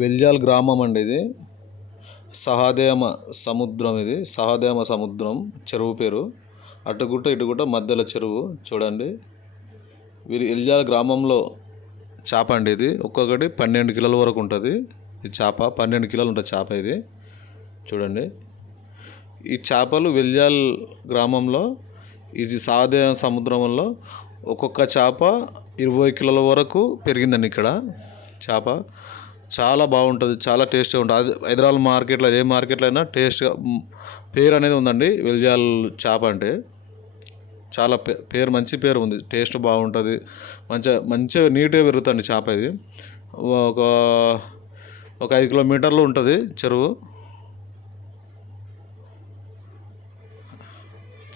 వెల్జాల్ గ్రామం అండి ఇది. సహదేమ సముద్రం, ఇది సహదేమ సముద్రం చెరువు పేరు. అటుగుట్ట ఇటుగుట్ట మధ్యలో చెరువు చూడండి. వెల్జాల్ గ్రామంలో చేప అండి ఇది. ఒక్కొక్కటి 12 కిలోల వరకు ఉంటుంది ఈ చేప. 12 కిలోలు ఉంటుంది చేప ఇది చూడండి. ఈ చేపలు వెల్జాల్ గ్రామంలో ఇది సహదేవ సముద్రంలో ఒక్కొక్క చేప 20 కిలోల వరకు పెరిగిందండి ఇక్కడ చేప. చాలా బాగుంటుంది, చాలా టేస్ట్గా ఉంటుంది. అది హైదరాబాద్ మార్కెట్లో ఏ మార్కెట్లో అయినా టేస్ట్గా పేరు అనేది ఉందండి వెల్జాల్ చేప అంటే. చాలా పేరు, మంచి పేరు ఉంది. టేస్ట్ బాగుంటుంది, మంచిగా నీట్గా పెరుగుతుంది చేప ఇది. ఒక 5 కిలోమీటర్లు ఉంటుంది చెరువు.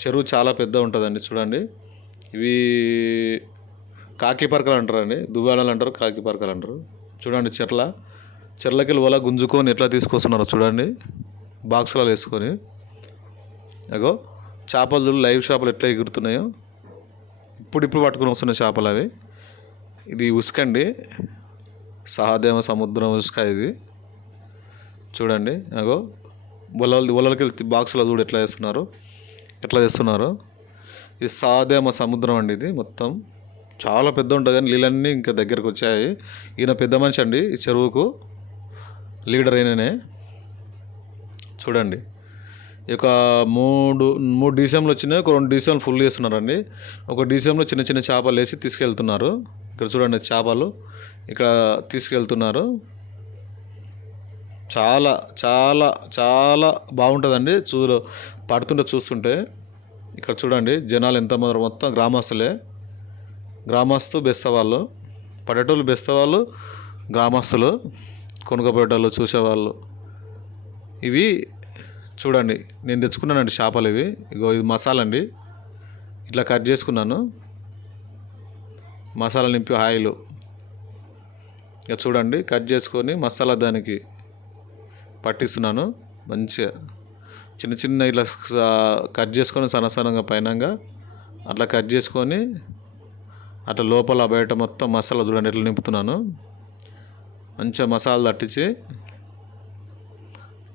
చెరువు చాలా పెద్ద ఉంటుందండి చూడండి. ఇవి కాకి పరకలు అంటారండి, దువ్వాడలు అంటారు, కాకి పరకలు అంటారు. చూడండి చెర్లకి వల గుంజుకొని ఎట్లా తీసుకొస్తున్నారో చూడండి, బాక్సులలో వేసుకొని. అగో చేపలు, లైవ్ చేపలు ఎట్లా ఎగురుతున్నాయో. ఇప్పుడు పట్టుకొని వస్తున్న చేపలు అవి. ఇది ఉసుకండి, సహదేవ సముద్రం ఉసుక ఇది చూడండి. అగో వలలకి బాక్సులో చూడు ఎట్లా చేస్తున్నారు. ఇది సహదేవ సముద్రం అండి. ఇది మొత్తం చాలా పెద్ద ఉంటుంది, కానీ నీళ్ళన్నీ ఇంకా దగ్గరకు వచ్చాయి. ఈయన పెద్ద మనిషి అండి ఈ చెరువుకు, లీడర్ అయిననే. చూడండి, ఇక మూడు డీసీఎంలు వచ్చినాయి, ఒక 2 డీసీఎంలు ఫుల్ చేస్తున్నారండి. ఒక డీసీఎంలో చిన్న చిన్న చేపలు వేసి తీసుకెళ్తున్నారు. ఇక్కడ చూడండి చేపలు ఇక్కడ తీసుకెళ్తున్నారు. చాలా చాలా చాలా బాగుంటుందండి పడుతుంటే చూస్తుంటే. ఇక్కడ చూడండి జనాలు ఎంతమంది, మొత్తం గ్రామస్తు బెస్తవాళ్ళు, పడేటోళ్ళు బెస్తవాళ్ళు, గ్రామస్తులు, కొనుగోపేటోళ్ళు, చూసేవాళ్ళు. ఇవి చూడండి, నేను తెచ్చుకున్నానండి చేపలు ఇవి. ఇగో ఇది మసాలా అండి, ఇట్లా కట్ చేసుకున్నాను. మసాలా నింపి ఆయిల్ ఇక చూడండి కట్ చేసుకొని మసాలా దానికి పట్టిస్తున్నాను. మంచిగా చిన్న ఇట్లా కట్ చేసుకొని సన్నగా పైనంగా అట్లా కట్ చేసుకొని అట్లా లోపల బయట మొత్తం మసాలా చూడండి ఎట్లా నింపుతున్నాను. మంచిగా మసాలా తట్టించి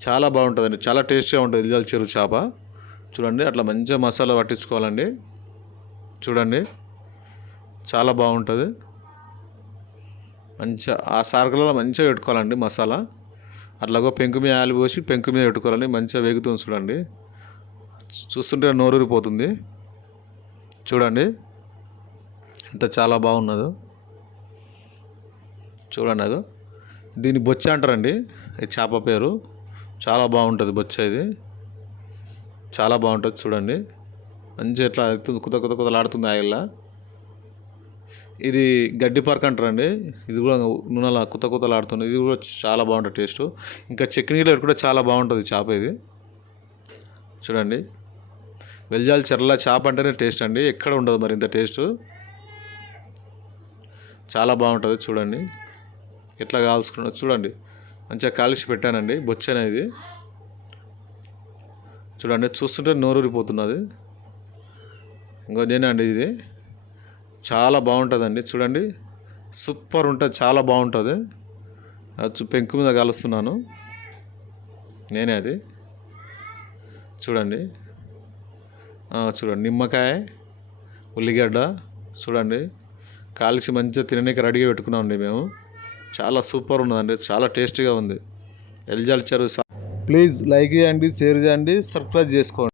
చాలా బాగుంటుందండి, చాలా టేస్ట్గా ఉంటుంది వెల్జాల్ చెరువు చేప. చూడండి అట్లా మంచిగా మసాలా పట్టించుకోవాలండి. చూడండి చాలా బాగుంటుంది. మంచిగా ఆ సార్కలలో మంచిగా పెట్టుకోవాలండి మసాలా. అట్లాగో పెంకు మీద ఆయిల్ పోసి పెంకు మీద పెట్టుకోవాలండి. మంచిగా వేగుతుంది చూడండి, చూస్తుంటే నోరూరిపోతుంది. చూడండి ఎంత చాలా బాగున్నదో చూడండి. అదో దీన్ని బొచ్చ అంటారండి ఈ చేప పేరు. చాలా బాగుంటుంది బొచ్చ, ఇది చాలా బాగుంటుంది చూడండి. మంచిగా ఎట్లా కుతలాడుతుంది ఆయిల్లా. ఇది గడ్డి పరక అంటారండి, ఇది కూడా నూనెలా కుతలాడుతుంది. ఇది కూడా చాలా బాగుంటుంది టేస్ట్. ఇంకా చట్నీలో కూడా చాలా బాగుంటుంది చేప ఇది. చూడండి వెల్జాల్ చెర్ల చేప అంటేనే టేస్ట్ అండి, ఎక్కడ ఉండదు మరి ఇంత టేస్ట్. చాలా బాగుంటుంది చూడండి ఎట్లా కాల్చుకున్నా. చూడండి మంచిగా కాల్చి పెట్టానండి బొచ్చనే ఇది. చూడండి చూస్తుంటే నోరూరిపోతున్నది. ఇంకో నేనే అండి ఇది. చాలా బాగుంటుందండి చూడండి, సూపర్ ఉంటుంది, చాలా బాగుంటుంది. పెంకు మీద కలుస్తున్నాను నేనే అది. చూడండి నిమ్మకాయ, ఉల్లిగడ్డ చూడండి కాల్చి మంచిగా తిననీకి రెడీగా పెట్టుకున్నామండి మేము. చాలా సూపర్ ఉన్నదండి, చాలా టేస్టీగా ఉంది వెల్జాల్ చెరువు. ప్లీజ్ లైక్ చేయండి, షేర్ చేయండి, సబ్స్క్రైబ్ చేసుకోండి.